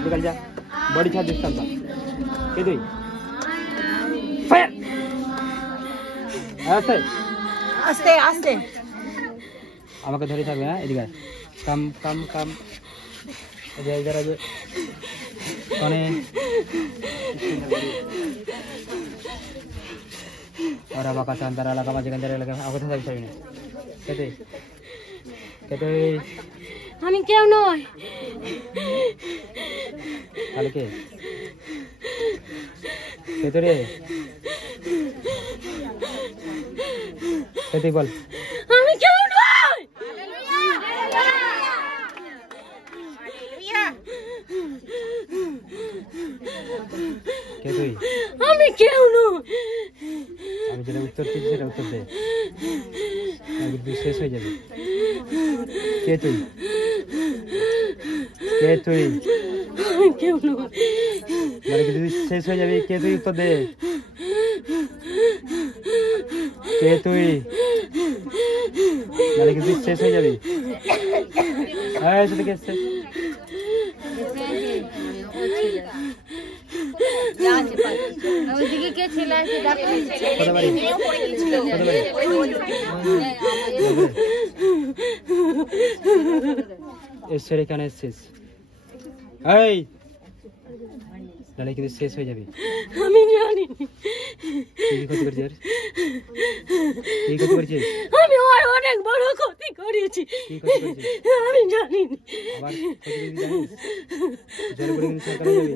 निकल जा बड़ी छात डिस्टेंस के দুই ফায়ার আস্তে আস্তে আস্তে আমাকে ধরে থাকবে হ্যাঁ এদিকে কাম কাম কাম এই ইধার আগে কোনে और अब का अंतरा लगा माঝে अंतरा लगा अब কোথা যাবি চাইনি কেতে কেতে আমি কেউ নই তাহলে কে কেতে রে কেতে বল আমি কেউ নই কে তুই আমি কেউ নই আমি যেটা উত্তর দিচ্ছি সেটা উত্তর দে নাকি শেষ হয়ে যাবে কে তুই কে তুই আমি কেউ নই নাকি যদি শেষ হয়ে যাবে কে তুই উত্তর দে কে তুই নাকি যদি শেষ হয়ে যাবে হ্যাঁ সেটা কে শেষ ওইদিকে কে ছিল সে ডাক্তার এসে এখানে শেষ এই নালে কিন্তু শেষ হয়ে যাবে আমি জানি কি ক্ষতি করছিস কি ক্ষতি করছিস আমি ওর অনেক বড় ক্ষতি করেছি কি ক্ষতি করছিস আমি জানি আবার ক্ষতি করবি জানিস জেলে পড়ে গেলে সরকার যাবে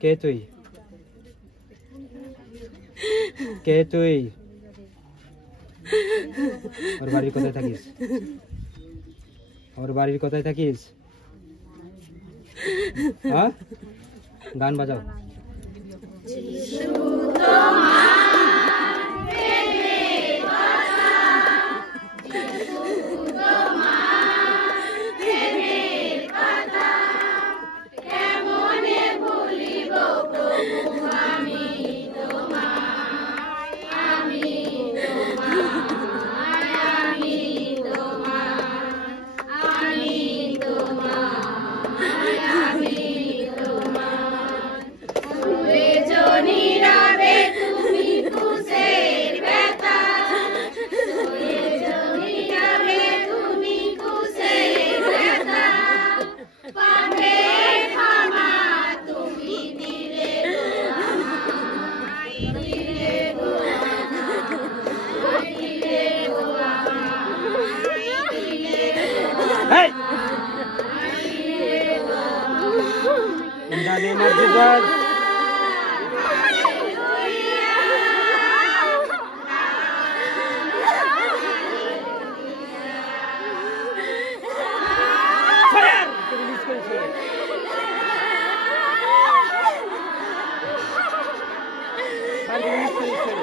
কে তুই কে তুই ওর বাড়ির কোথায় থাকিস ওর বাড়ির কোথায় থাকিস হ্যাঁ গান বাজাও Hey! In the name of Jesus. Fire! Release করেছে। Fire release করেছে।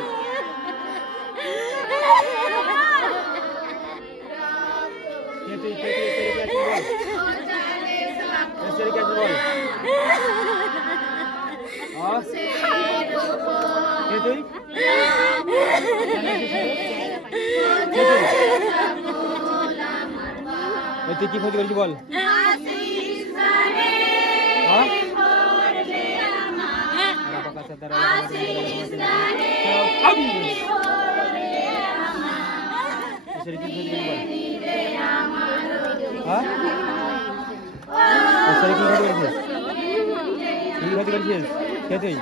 তুই কি ক্ষতি করেছি বল কি ক্ষতি করেছিস কে তুই